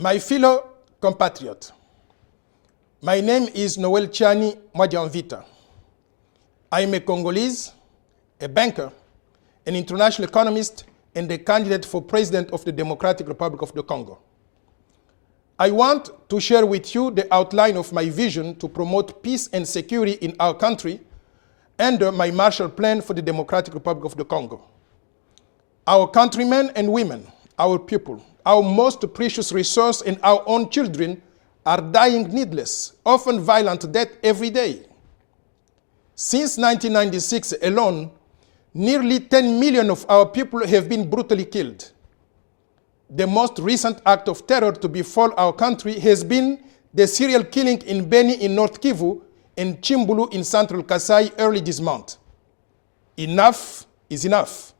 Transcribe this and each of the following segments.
My fellow compatriot, my name is Noel Tshiani Mwadjamvita. I am a Congolese, a banker, an international economist, and a candidate for President of the Democratic Republic of the Congo. I want to share with you the outline of my vision to promote peace and security in our country under my Marshall Plan for the Democratic Republic of the Congo. Our countrymen and women, our people, our most precious resource, and our own children are dying needless, often violent death every day. Since 1996 alone, nearly 10 million of our people have been brutally killed. The most recent act of terror to befall our country has been the serial killing in Beni in North Kivu and Chimbulu in Central Kasai early this month. Enough is enough.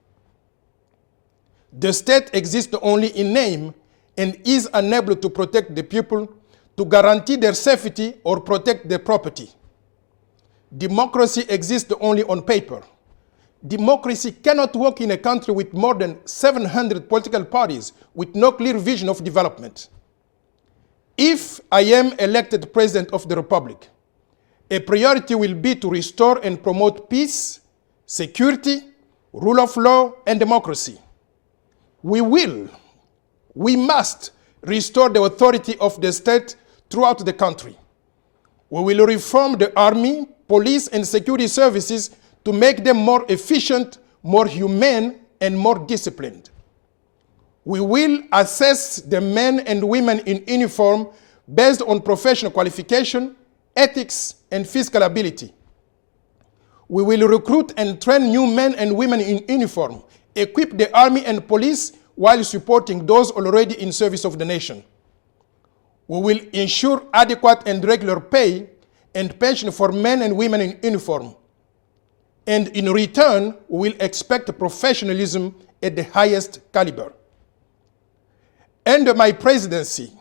The state exists only in name and is unable to protect the people, to guarantee their safety or protect their property. Democracy exists only on paper. Democracy cannot work in a country with more than 700 political parties with no clear vision of development. If I am elected President of the Republic, a priority will be to restore and promote peace, security, rule of law, and democracy. We must restore the authority of the state throughout the country. We will reform the army, police, and security services to make them more efficient, more humane, and more disciplined. We will assess the men and women in uniform based on professional qualification, ethics, and physical ability. We will recruit and train new men and women in uniform, equip the army and police while supporting those already in service of the nation. We will ensure adequate and regular pay and pension for men and women in uniform. And in return, we will expect professionalism at the highest caliber. Under my presidency,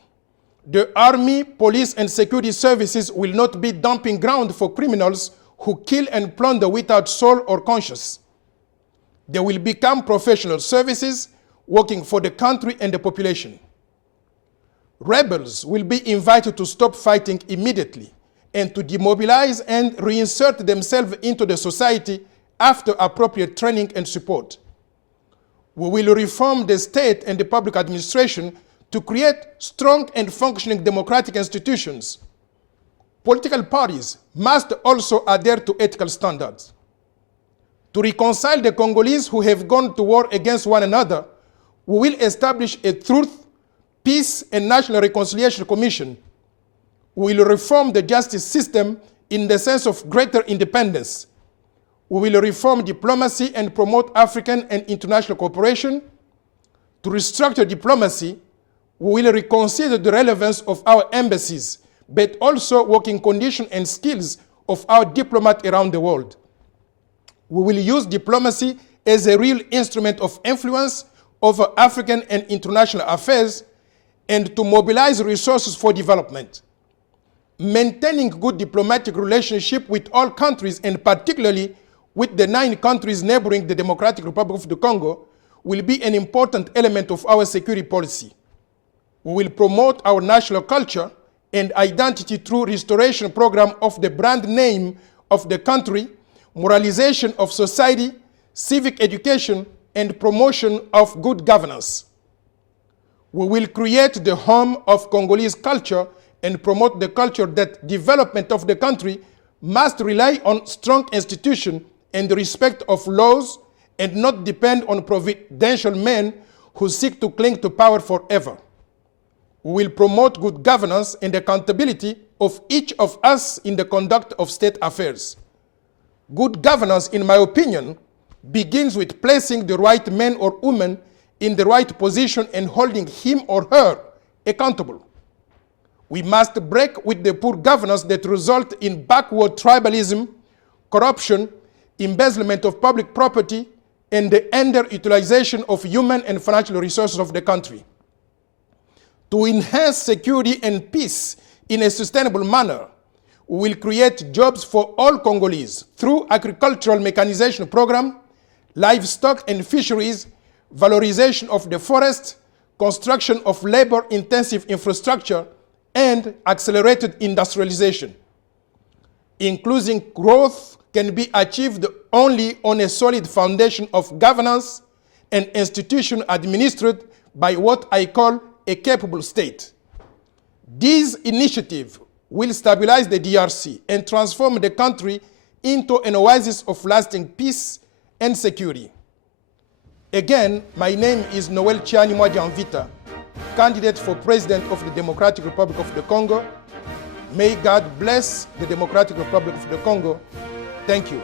the army, police, and security services will not be dumping ground for criminals who kill and plunder without soul or conscience. They will become professional services working for the country and the population. Rebels will be invited to stop fighting immediately and to demobilize and reinsert themselves into the society after appropriate training and support. We will reform the state and the public administration to create strong and functioning democratic institutions. Political parties must also adhere to ethical standards. To reconcile the Congolese who have gone to war against one another, we will establish a Truth, Peace, and National Reconciliation Commission. We will reform the justice system in the sense of greater independence. We will reform diplomacy and promote African and international cooperation. To restructure diplomacy, we will reconsider the relevance of our embassies, but also working conditions and skills of our diplomats around the world. We will use diplomacy as a real instrument of influence over African and international affairs and to mobilize resources for development. Maintaining good diplomatic relationship with all countries, and particularly with the 9 countries neighboring the Democratic Republic of the Congo, will be an important element of our security policy. We will promote our national culture and identity through restoration program of the brand name of the country, moralization of society, civic education, and promotion of good governance. We will create the home of Congolese culture and promote the culture that development of the country must rely on strong institutions and the respect of laws and not depend on providential men who seek to cling to power forever. We will promote good governance and accountability of each of us in the conduct of state affairs. Good governance, in my opinion, begins with placing the right man or woman in the right position and holding him or her accountable. We must break with the poor governance that result in backward tribalism, corruption, embezzlement of public property, and the underutilization of human and financial resources of the country. To enhance security and peace in a sustainable manner, we will create jobs for all Congolese through agricultural mechanization program, livestock and fisheries, valorization of the forest, construction of labor-intensive infrastructure, and accelerated industrialization. Inclusive growth can be achieved only on a solid foundation of governance and institution administered by what I call a capable state. These initiatives will stabilize the DRC and transform the country into an oasis of lasting peace and security. Again, my name is Noel Tshiani Mwajanvita, candidate for President of the Democratic Republic of the Congo. May God bless the Democratic Republic of the Congo. Thank you.